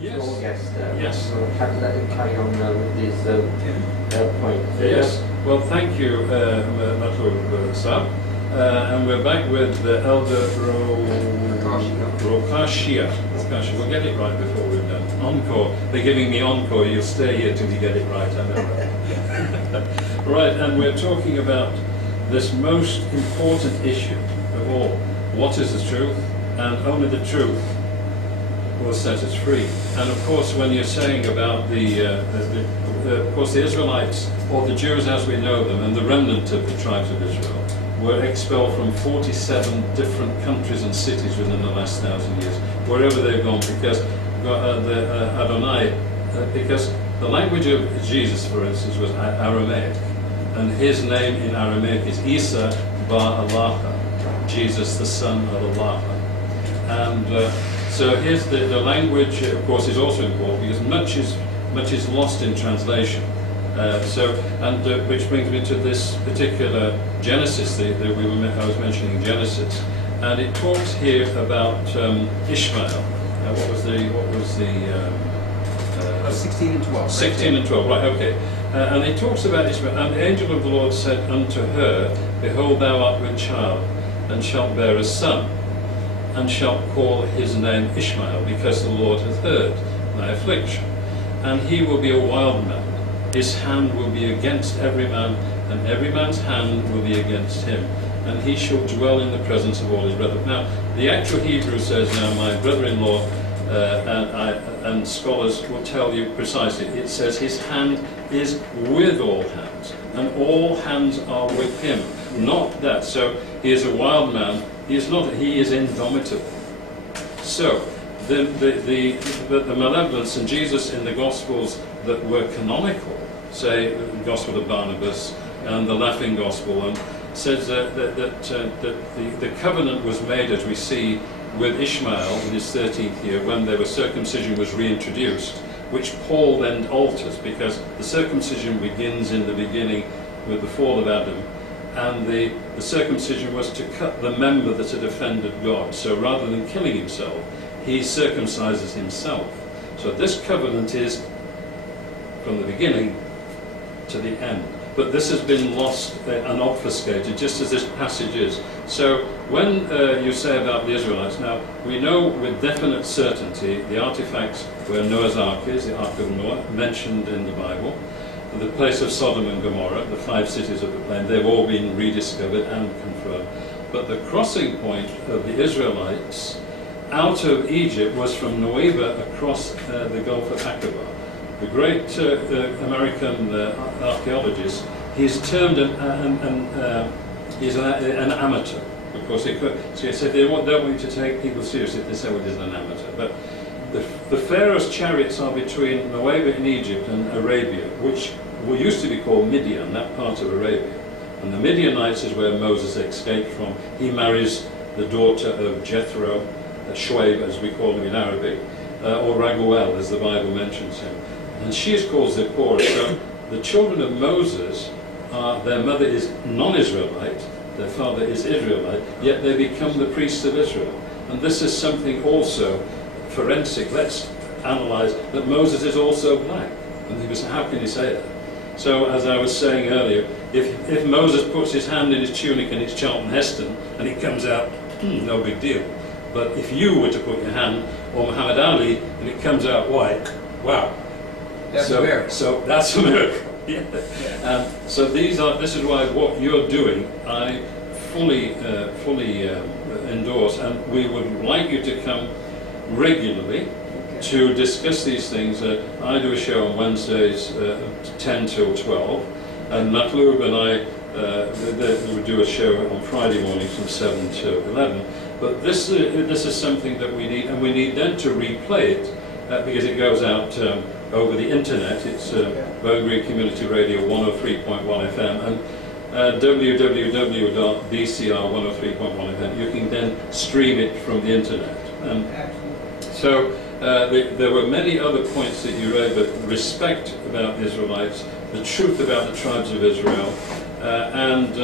Yes. Yes. Yes. We'll have to let him carry on with these points. Yes. Well, thank you, Matlub Saab. And we're back with Elder Rokashia. We'll get it right before we're done. Encore. They're giving me encore. You'll stay here till you get it right, I know. Right, and we're talking about this most important issue of all. What is the truth? And only the truth will set us free. And of course, when you're saying about of course, the Israelites, or the Jews as we know them, and the remnant of the tribes of Israel, were expelled from 47 different countries and cities within the last 1,000 years, wherever they've gone, because because the language of Jesus, for instance, was Aramaic, and his name in Aramaic is Isa Bar Alaha, Jesus the son of Allah. And so here's the language, of course, is also important because much is lost in translation. Which brings me to this particular Genesis I was mentioning Genesis, and it talks here about Ishmael. What was the 16 and 12. 16 and 12, right? Okay. And it talks about Ishmael. And the angel of the Lord said unto her, Behold, thou art with child, and shalt bear a son, and shalt call his name Ishmael, because the Lord hath heard thy affliction. And he will be a wild man. His hand will be against every man, and every man's hand will be against him. And he shall dwell in the presence of all his brethren. Now, the actual Hebrew says, now my brother-in-law and scholars will tell you precisely, it says his hand is with all hands, and all hands are with him. Not that. So he is a wild man. He is not. He is indomitable. So the malevolence, and Jesus in the Gospels that were canonical, say the Gospel of Barnabas and the Laughing Gospel, and says that the covenant was made, as we see, with Ishmael in his 13th year, when circumcision was reintroduced, which Paul then alters, because the circumcision begins in the beginning with the fall of Adam, and the circumcision was to cut the member that had offended God. So rather than killing himself, he circumcises himself. So this covenant is from the beginning to the end. But this has been lost and obfuscated, just as this passage is. So when you say about the Israelites, now we know with definite certainty the artifacts where Noah's Ark is, the Ark of Noah, mentioned in the Bible, the place of Sodom and Gomorrah, the 5 cities of the plain, they've all been rediscovered and confirmed. But the crossing point of the Israelites out of Egypt was from Nueva across the Gulf of Aqaba. The great American archaeologist, he's termed he's an amateur, because he said they don't want you to take people seriously if they say, well, he's an amateur. But the Pharaoh's chariots are between Nueva in Egypt and Arabia, which used to be called Midian, that part of Arabia. And the Midianites is where Moses escaped from. He marries the daughter of Jethro, Shuaib, as we call him in Arabic, or Raguel, as the Bible mentions him. And she is called Zipporah. So the children of Moses, their mother is non-Israelite, their father is Israelite, yet they become the priests of Israel. And this is something also forensic. Let's analyze that Moses is also black. And he was, how can you say that? So, as I was saying earlier, if Moses puts his hand in his tunic and it's Charlton Heston, and it comes out, no big deal. But if you were to put your hand, or Muhammad Ali, and it comes out white, wow. That's a miracle. So that's a miracle. Yeah. So this is why what you're doing, I fully endorse, and we would like you to come regularly to discuss these things. I do a show on Wednesdays 10 till 12, and Matlub and I we do a show on Friday mornings from 7 to 11. But this is something that we need, and we need then to replay it because it goes out over the internet. It's Bowling Green Community Radio 103.1 FM and www.bcr103.1 FM. You can then stream it from the internet. So there were many other points that you raised, but respect about the Israelites, the truth about the tribes of Israel, and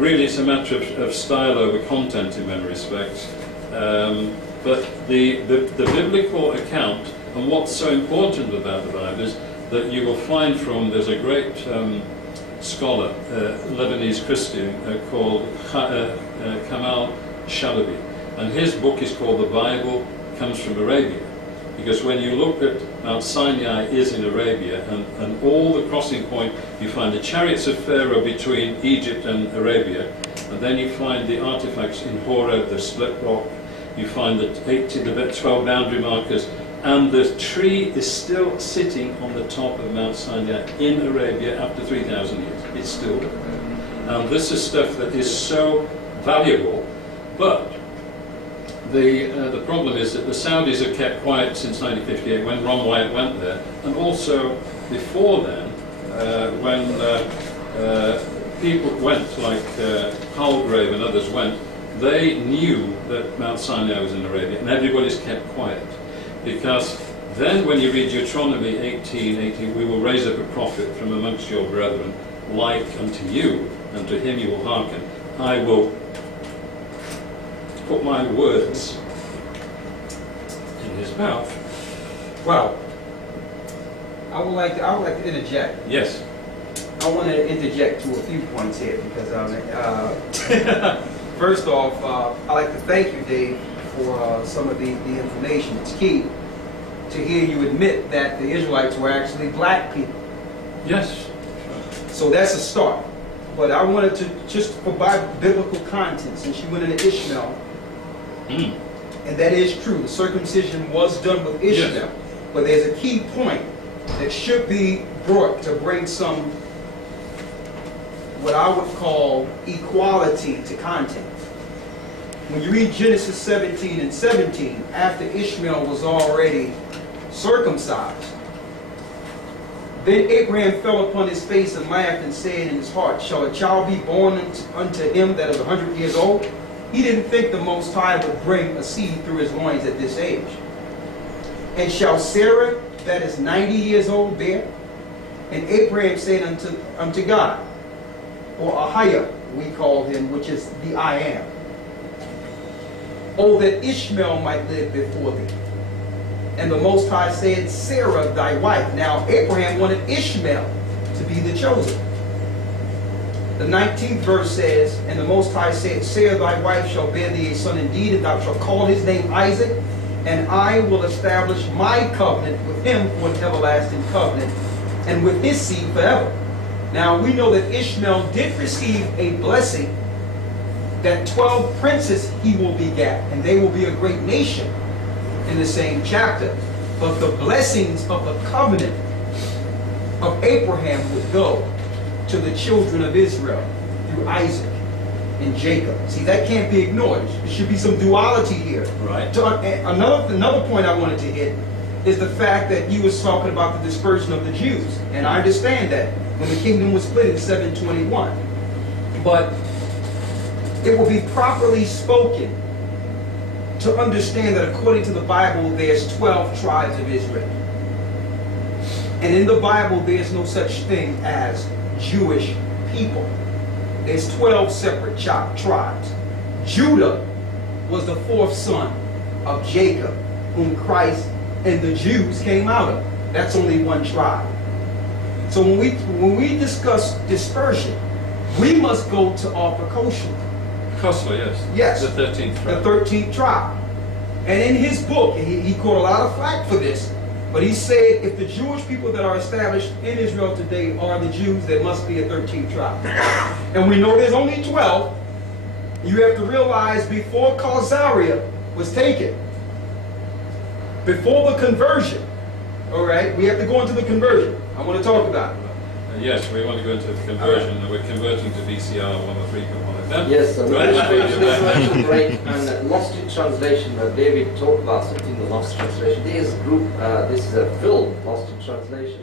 really it's a matter of style over content in many respects. But the biblical account And what's so important about the Bible is that you will find there's a great scholar, Lebanese Christian, called Kamal Shalabi. And his book is called The Bible Comes from Arabia. Because when you look at Mount Sinai is in Arabia, and all the crossing point, you find the chariots of Pharaoh between Egypt and Arabia, and then you find the artifacts in Horeb, the split rock, you find the 12 boundary markers, and the tree is still sitting on the top of Mount Sinai in Arabia after 3,000 years. It's still there. And this is stuff that is so valuable, but the problem is that the Saudis have kept quiet since 1958 when Ron Wyatt went there, and also before then when people went, like Palgrave and others went, they knew that Mount Sinai was in Arabia, and everybody's kept quiet. Because then when you read Deuteronomy 18:18, we will raise up a prophet from amongst your brethren, like unto you, and to him you will hearken. I will put my words in his mouth. Well, I would like to interject. Yes. I want to interject to a few points here because first off, I'd like to thank you, Dave, for some of the information. It's key to hear you admit that the Israelites were actually black people. Yes. So that's a start. But I wanted to just provide biblical content since you went into Ishmael. And that is true. The circumcision was done with Ishmael. Yes. But there's a key point that should be brought to bring some, what I would call, equality to content. When you read Genesis 17:17, after Ishmael was already circumcised, then Abraham fell upon his face and laughed and said in his heart, shall a child be born unto him that is 100 years old? He didn't think the Most High would bring a seed through his loins at this age. And shall Sarah, that is 90 years old, bear? And Abraham said unto God, or Ahiah, we call him, which is the I am. Oh, that Ishmael might live before thee. And the Most High said, Sarah, thy wife. Now, Abraham wanted Ishmael to be the chosen. The 19th verse says, and the Most High said, Sarah, thy wife, shall bear thee a son indeed, and thou shalt call his name Isaac, and I will establish my covenant with him for an everlasting covenant, and with his seed forever. Now, we know that Ishmael did receive a blessing, that 12 princes he will beget, and they will be a great nation in the same chapter. But the blessings of the covenant of Abraham would go to the children of Israel through Isaac and Jacob. See, that can't be ignored. There should be some duality here. Right. Another point I wanted to hit is the fact that he was talking about the dispersion of the Jews. And I understand that when the kingdom was split in 721. But it will be properly spoken to understand that according to the Bible, there's 12 tribes of Israel. And in the Bible, there's no such thing as Jewish people. There's 12 separate tribes. Judah was the fourth son of Jacob, whom Christ and the Jews came out of. That's only one tribe. So when we discuss dispersion, we must go to Arthur Koshel. Koshel, yes. Yes. The 13th tribe. The 13th tribe. And in his book, he caught a lot of flack for this, but he said if the Jewish people that are established in Israel today are the Jews, there must be a 13th tribe. And we know there's only 12. You have to realize before Khazaria was taken, before the conversion, all right, we have to go into the conversion. I want to talk about it. Yes, we want to go into the conversion. Right. We're converting to VCR 103 component. Yes, so this great and Lost in Translation. David talked about something in the Lost in Translation. This is a film, Lost in Translation.